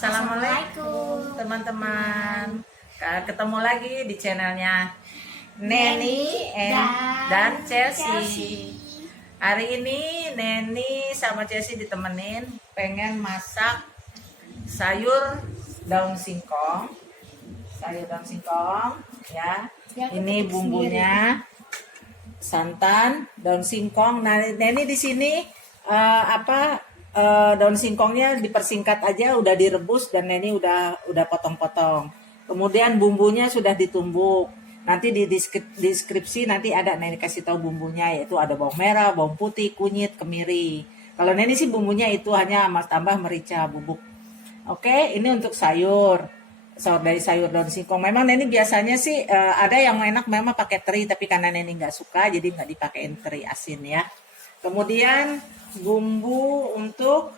Assalamualaikum teman-teman. Ketemu lagi di channelnya Neni dan Chelsea. Hari ini Neni sama Chelsea ditemenin pengen masak sayur daun singkong. Sayur daun singkong ya. Ini bumbunya santan, daun singkong. Nah, Neni di sini daun singkongnya dipersingkat aja, udah direbus dan Neni udah potong-potong. Kemudian bumbunya sudah ditumbuk. Nanti di deskripsi nanti ada Neni kasih tahu bumbunya, yaitu ada bawang merah, bawang putih, kunyit, kemiri. Kalau Neni sih bumbunya itu hanya tambah merica bubuk. Oke, ini untuk sayur dari sayur daun singkong. Memang Neni biasanya sih ada yang enak memang pakai teri, tapi karena Neni nggak suka jadi nggak dipakein teri asin ya. Kemudian bumbu untuk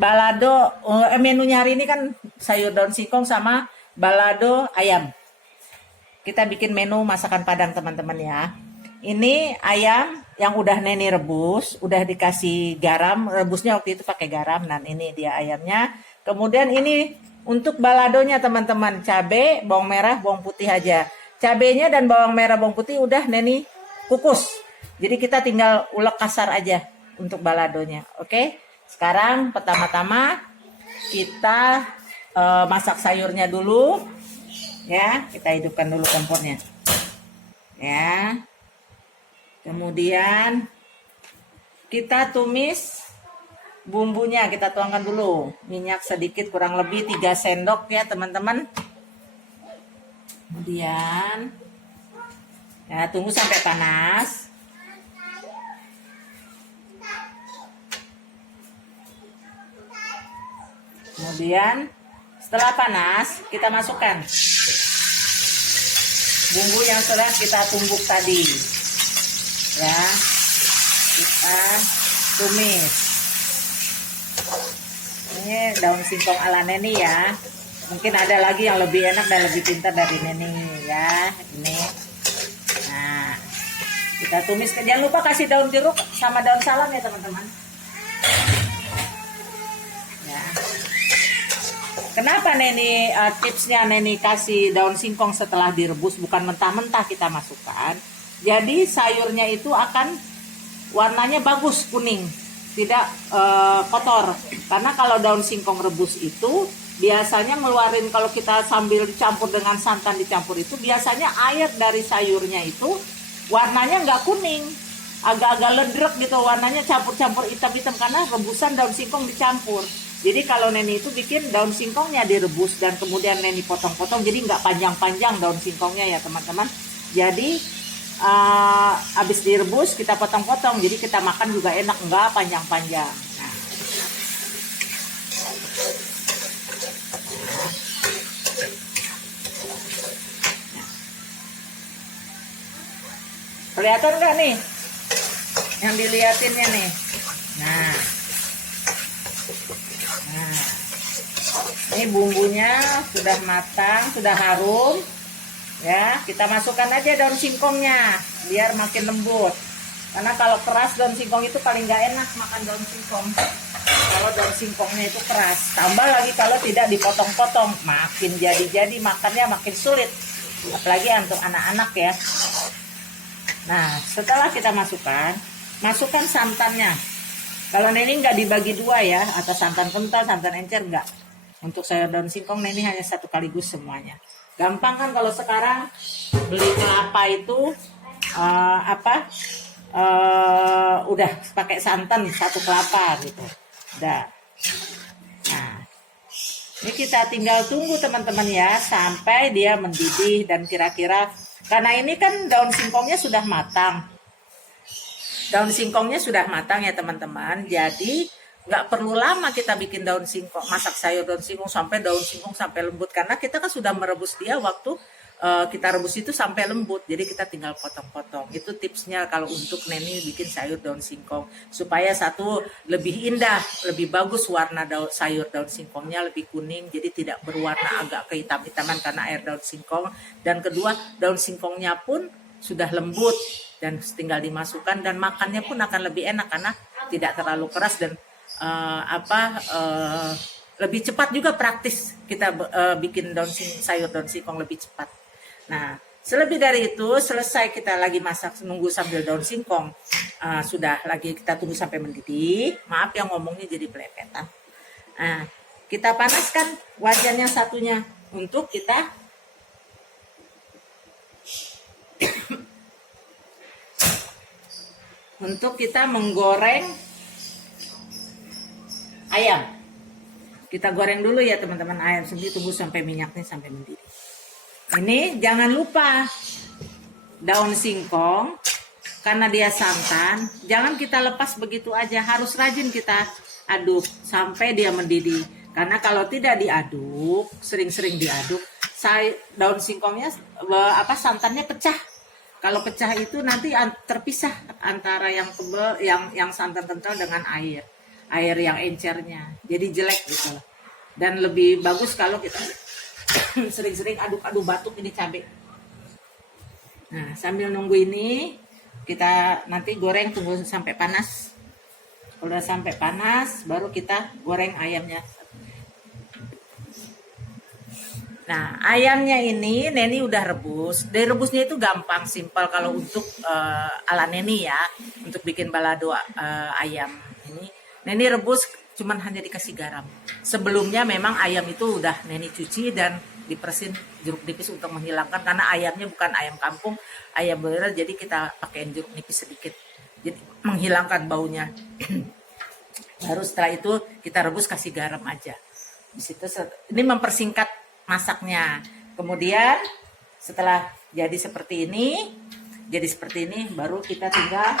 balado, menunya hari ini kan sayur daun singkong sama balado ayam. Kita bikin menu masakan Padang teman-teman ya. Ini ayam yang udah Neni rebus, udah dikasih garam, rebusnya waktu itu pakai garam. Dan ini dia ayamnya. Kemudian ini untuk baladonya teman-teman, cabai, bawang merah, bawang putih aja. Cabainya dan bawang merah, bawang putih udah Neni kukus. Jadi kita tinggal ulek kasar aja untuk baladonya. Oke. Sekarang pertama-tama kita masak sayurnya dulu. Ya, kita hidupkan dulu kompornya. Ya. Kemudian kita tumis bumbunya, kita tuangkan dulu. Minyak sedikit kurang lebih 3 sendok ya, teman-teman. Kemudian ya, tunggu sampai panas. Kemudian setelah panas kita masukkan bumbu yang sudah kita tumbuk tadi ya, kita tumis. Ini daun singkong ala Neni ya, mungkin ada lagi yang lebih enak dan lebih pintar dari Neni ya. Ini nah kita tumis, jangan lupa kasih daun jeruk sama daun salam ya teman-teman. Kenapa Neni tipsnya Neni kasih daun singkong setelah direbus, bukan mentah-mentah kita masukkan. Jadi sayurnya itu akan warnanya bagus, kuning, tidak kotor. Karena kalau daun singkong rebus itu biasanya ngeluarin, kalau kita sambil dicampur dengan santan dicampur itu, biasanya air dari sayurnya itu warnanya nggak kuning, agak-agak ledrek gitu warnanya, campur-campur hitam-hitam karena rebusan daun singkong dicampur. Jadi kalau Neni itu bikin daun singkongnya direbus dan kemudian Neni potong-potong, jadi nggak panjang-panjang daun singkongnya ya teman-teman. Jadi habis direbus kita potong-potong, jadi kita makan juga enak, nggak panjang-panjang. Nah. Kelihatan nggak nih yang dilihatinnya nih? Nah, ini bumbunya sudah matang, sudah harum ya. Kita masukkan aja daun singkongnya biar makin lembut, karena kalau keras daun singkong itu paling nggak enak makan daun singkong. Kalau daun singkongnya itu keras, tambah lagi kalau tidak dipotong-potong, makin jadi makannya makin sulit, apalagi untuk anak-anak ya. Nah, setelah kita masukkan santannya. Kalau Neni nggak dibagi dua ya, atau santan kental, santan encer enggak. Untuk sayur daun singkong Neni hanya satu kaligus semuanya. Gampang kan kalau sekarang beli kelapa itu udah pakai santan 1 kelapa gitu. Udah. Nah, ini kita tinggal tunggu teman-teman ya sampai dia mendidih dan kira-kira, karena ini kan daun singkongnya sudah matang. Daun singkongnya sudah matang ya teman-teman, jadi nggak perlu lama kita bikin daun singkong, masak sayur daun singkong sampai daun singkong sampai lembut, karena kita kan sudah merebus dia waktu kita rebus itu sampai lembut, jadi kita tinggal potong-potong. Itu tipsnya kalau untuk Neni bikin sayur daun singkong, supaya satu lebih indah, lebih bagus warna sayur daun singkongnya, lebih kuning, jadi tidak berwarna agak kehitam-hitaman karena air daun singkong. Dan kedua, daun singkongnya pun sudah lembut dan tinggal dimasukkan, dan makannya pun akan lebih enak karena tidak terlalu keras dan lebih cepat juga, praktis kita bikin sayur daun singkong lebih cepat. Nah, selebih dari itu selesai kita lagi masak, nunggu sambil daun singkong sudah lagi kita tunggu sampai mendidih. Maaf yang ngomongnya jadi belepetan. Nah, kita panaskan wajan yang satunya untuk kita menggoreng ayam. Kita goreng dulu ya teman-teman ayam sendiri, tunggu sampai minyaknya sampai mendidih. Ini jangan lupa daun singkong, karena dia santan, jangan kita lepas begitu aja, harus rajin kita aduk sampai dia mendidih. Karena kalau tidak diaduk, sering-sering diaduk, daun singkongnya santannya pecah. Kalau pecah itu nanti terpisah antara yang tebal, yang santan kental dengan air yang encernya. Jadi jelek gitu loh. Dan lebih bagus kalau kita sering-sering aduk-aduk batuk ini cabai. Nah, sambil nunggu ini kita nanti goreng, tunggu sampai panas. Kalau udah sampai panas baru kita goreng ayamnya. Nah, ayamnya ini Neni udah rebus. Dari rebusnya itu gampang, simpel kalau untuk ala Neni ya, untuk bikin balado ayam ini. Neni rebus cuman hanya dikasih garam. Sebelumnya memang ayam itu udah Neni cuci dan diperesin jeruk nipis untuk menghilangkan, karena ayamnya bukan ayam kampung, ayam beneran, jadi kita pakai jeruk nipis sedikit. Jadi menghilangkan baunya. Baru setelah itu kita rebus kasih garam aja. Di situ ini mempersingkat masaknya. Kemudian setelah jadi seperti ini baru kita tinggal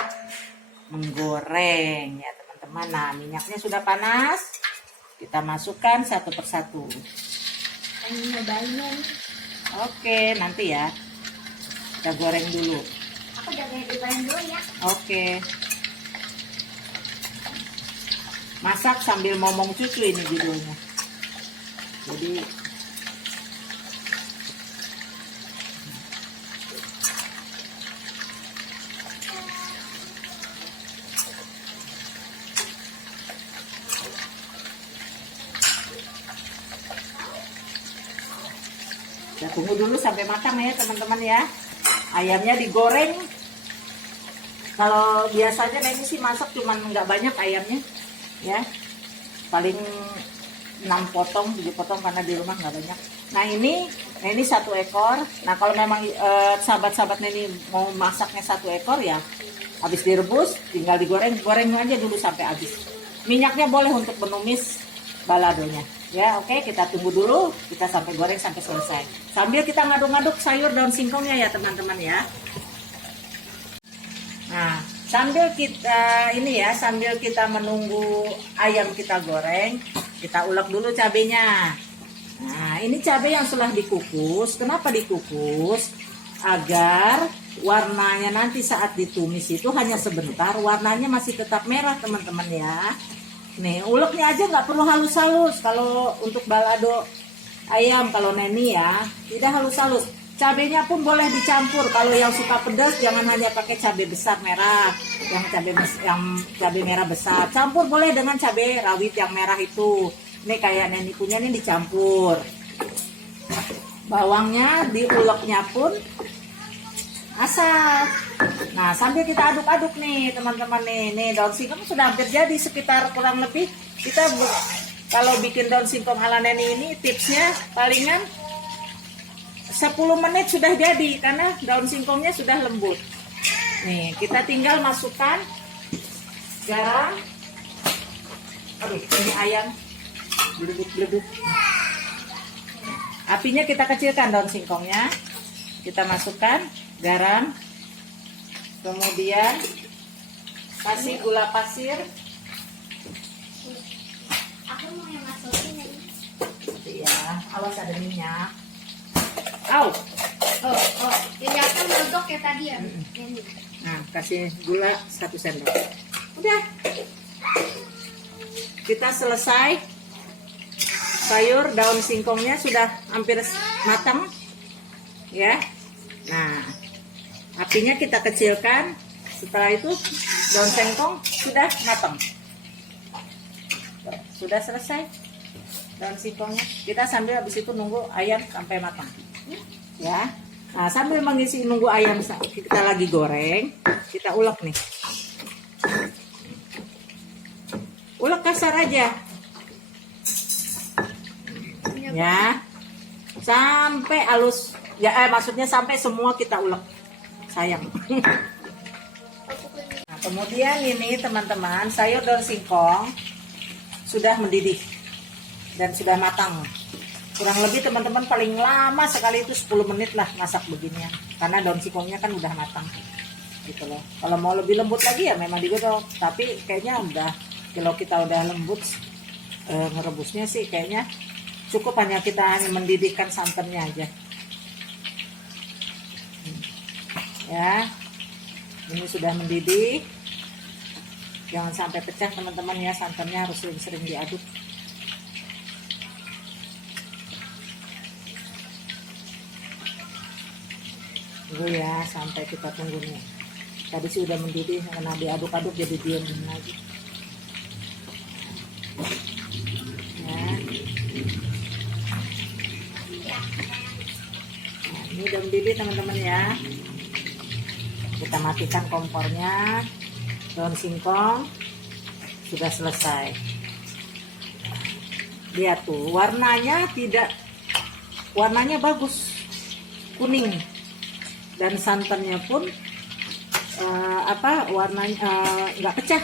menggoreng ya teman-teman. Nah, minyaknya sudah panas, kita masukkan satu persatu. Oke, nanti ya kita goreng dulu. Aku udah digoreng dulu ya. Oke. Masak sambil ngomong cucu ini judulnya. Jadi kita tunggu dulu sampai matang ya teman-teman ya. Ayamnya digoreng. Kalau biasanya Neni sih masak cuman nggak banyak ayamnya ya. Paling 6 potong, 7 potong karena di rumah nggak banyak. Nah, ini 1 ekor. Nah, kalau memang sahabat-sahabat Neni mau masaknya 1 ekor ya, habis direbus tinggal goreng aja dulu sampai habis. Minyaknya boleh untuk menumis baladonya. Ya, oke, kita tunggu dulu, kita sampai goreng sampai selesai. Sambil kita ngaduk-ngaduk sayur daun singkongnya ya teman-teman ya. Nah, sambil kita menunggu ayam kita goreng, kita ulek dulu cabenya. Nah, ini cabai yang sudah dikukus. Kenapa dikukus? Agar warnanya nanti saat ditumis itu hanya sebentar, warnanya masih tetap merah teman-teman ya. Nih, uleknya aja nggak perlu halus-halus. Kalau untuk balado ayam, kalau Neni ya, tidak halus-halus. Cabenya pun boleh dicampur. Kalau yang suka pedas, jangan hanya pakai cabai besar merah, yang cabai merah besar. Campur boleh dengan cabai rawit yang merah itu. Ini kayak Neni punya ini dicampur. Bawangnya diuleknya pun asal. Nah, sambil kita aduk-aduk nih teman-teman nih daun singkong sudah hampir jadi, sekitar kurang lebih kita kalau bikin daun singkong ala Neni ini tipsnya palingan 10 menit sudah jadi karena daun singkongnya sudah lembut. Nih, kita tinggal masukkan garam. Aduh, ini ayam beleduk. Apinya kita kecilkan daun singkongnya. Kita masukkan garam, kemudian kasih gula pasir. Aku mau yang masukin ini. Iya, awas ada minyak. Oh, minyaknya meledok ya tadi ya. Nah, kasih gula 1 sendok. Udah, kita selesai. Sayur daun singkongnya sudah hampir matang, ya. Nah, apinya kita kecilkan. Setelah itu daun singkong sudah matang. Sudah selesai. daun singkongnya. Kita sambil habis itu nunggu ayam sampai matang. Ya. Nah, sambil mengisi nunggu ayam kita lagi goreng, kita ulek nih. Ulek kasar aja. Ya. Sampai halus. Ya, maksudnya sampai semua kita ulek. Sayang. Nah, kemudian ini teman-teman, sayur daun singkong sudah mendidih dan sudah matang. Kurang lebih teman-teman paling lama sekali itu 10 menit lah masak beginian. Karena daun singkongnya kan udah matang. Gitu loh. Kalau mau lebih lembut lagi ya memang digodok. Tapi kayaknya udah, kalau kita udah lembut ngerebusnya sih kayaknya cukup hanya kita hanya mendidihkan santannya aja. Ya. Ini sudah mendidih. Jangan sampai pecah teman-teman ya, santannya harus sering-sering diaduk. Tunggu ya sampai kita tunggu nih. Tadi sih udah mendidih, karena diaduk-aduk jadi diem lagi. Ya. Nah, ini udah mendidih teman-teman ya. Kita matikan kompornya. Daun singkong sudah selesai. Lihat tuh warnanya warnanya bagus, kuning. Dan santannya pun warnanya nggak pecah.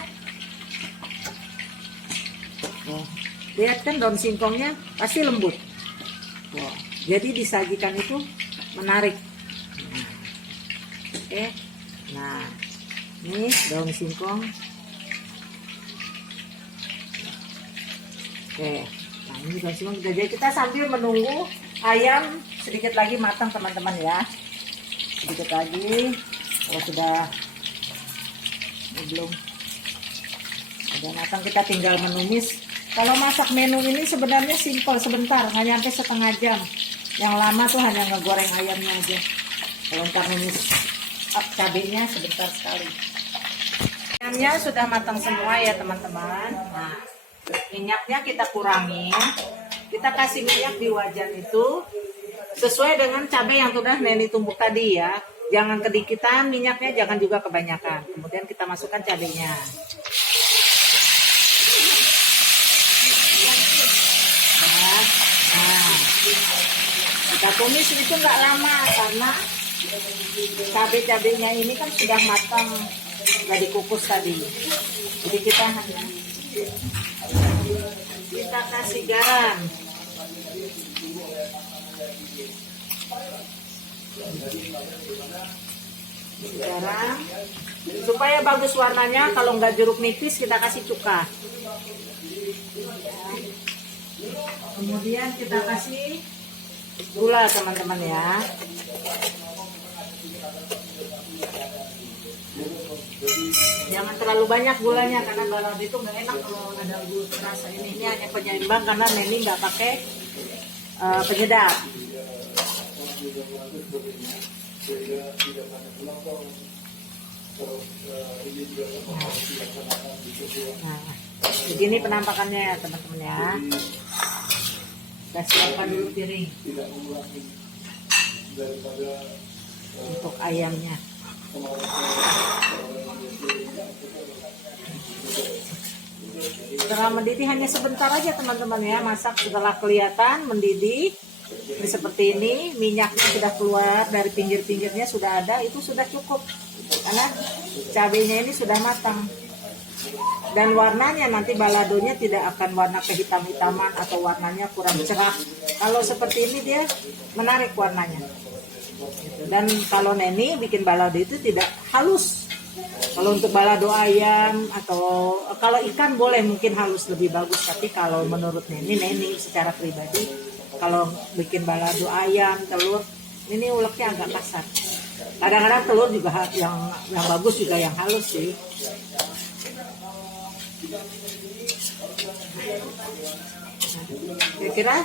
Lihat kan daun singkongnya pasti lembut. Jadi disajikan itu menarik. Oke, nah ini daun singkong. Oke, nah ini daun singkong jadi kita sambil menunggu ayam sedikit lagi matang teman-teman ya. Sedikit lagi, kalau sudah belum udah matang kita tinggal menumis. Kalau masak menu ini sebenarnya simpel, sebentar, nggak nyampe setengah jam. Yang lama tuh hanya ngegoreng ayamnya aja. Kalau ntar numis cabenya sebentar sekali. Ayamnya sudah matang semua ya teman-teman. Nah, minyaknya kita kurangin. Kita kasih minyak di wajan itu sesuai dengan cabai yang sudah Neni tumbuk tadi ya. Jangan kedikitan minyaknya, jangan juga kebanyakan. Kemudian kita masukkan cabainya. Nah, kita tumis itu nggak lama karena cabai-cabainya ini kan sudah matang, nggak dikukus tadi. Jadi kita kasih garam. Garam supaya bagus warnanya. Kalau nggak jeruk nipis kita kasih cuka. Kemudian kita kasih gula teman-teman ya. Jangan terlalu banyak gulanya karena balado itu nggak enak kalau ada gula rasa ini hanya penyeimbang karena Neni nggak pakai penyedap. Nah, begini penampakannya ya teman-teman ya. Kita siapkan dulu piring untuk ayamnya. Setelah mendidih hanya sebentar aja teman-teman ya, masak setelah kelihatan mendidih. Ini seperti ini, minyaknya sudah keluar dari pinggir-pinggirnya sudah ada, itu sudah cukup karena cabenya ini sudah matang. Dan warnanya nanti baladonya tidak akan warna kehitam-hitaman atau warnanya kurang cerah. Kalau seperti ini dia menarik warnanya. Dan kalau Neni bikin balado itu tidak halus. Kalau untuk balado ayam atau kalau ikan boleh mungkin halus lebih bagus. Tapi kalau menurut Neni secara pribadi, kalau bikin balado ayam, telur, ini uleknya agak kasar. Kadang-kadang telur juga yang bagus juga yang halus sih. Kira-kira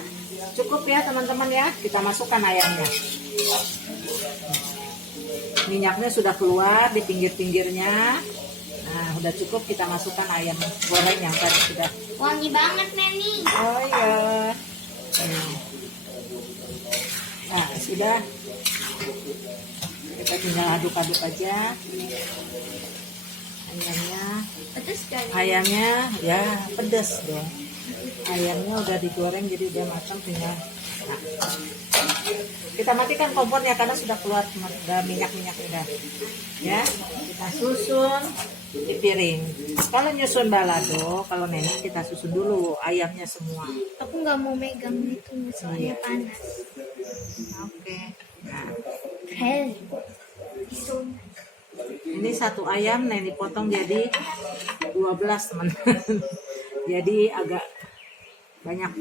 cukup ya teman-teman ya. Kita masukkan ayamnya. Minyaknya sudah keluar di pinggir-pinggirnya. Nah, udah cukup, kita masukkan ayam goreng yang tadi sudah. Wangi banget Neni. Oh iya. Nah, sudah. Kita tinggal aduk-aduk aja. Ayamnya. Pedas sekali. Ayamnya ya pedas dong. Ayamnya udah digoreng jadi udah matang, tinggal. Nah, kita matikan kompornya karena sudah keluar udah minyak-minyak udah. Ya, kita susun di piring. Kalau nyusun balado, kalau Neni kita susun dulu ayamnya semua. Aku nggak mau megang itu soalnya panas. Oke. Nah, Hei. ini satu ayam Neni potong jadi 12 teman-teman. Jadi agak banyak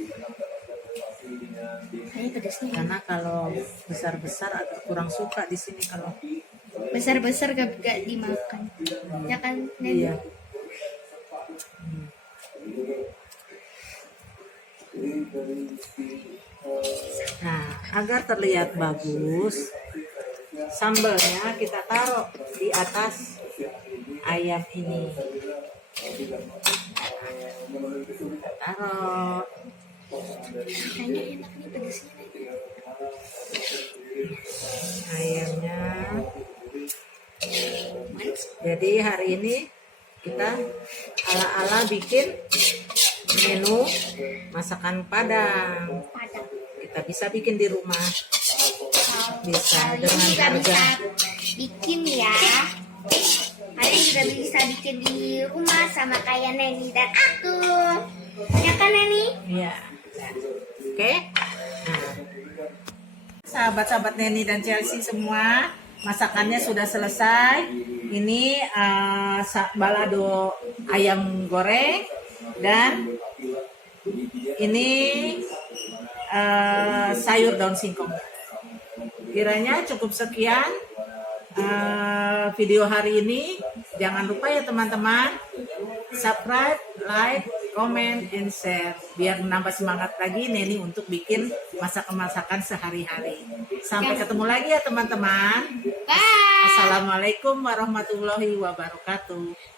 Kayaknya pedasnya. karena kalau besar-besar agak kurang suka di sini kalau Besar-besar gak dimakan. Ya kan Neni? iya. Nah, agar terlihat bagus, sambalnya kita taruh di atas ayam ini. Taruh. Kayaknya enak nih pedasnya. Ayamnya. Jadi hari ini kita ala-ala bikin menu masakan Padang. Padang. Kita bisa bikin di rumah. Bisa Kalian dengan juga harga. bisa bikin ya. Kalian juga bisa bikin di rumah sama kayak Neni dan aku. Ya kan Neni? Iya. Oke. Nah, sahabat-sahabat Neni dan Chelsea semua, masakannya sudah selesai. Ini balado ayam goreng dan ini sayur daun singkong. Kiranya cukup sekian video hari ini. Jangan lupa ya teman-teman, subscribe, like, comment, and share biar menambah semangat lagi Neni untuk bikin masakan-masakan sehari-hari. Sampai ketemu lagi ya teman-teman. Bye. Assalamualaikum warahmatullahi wabarakatuh.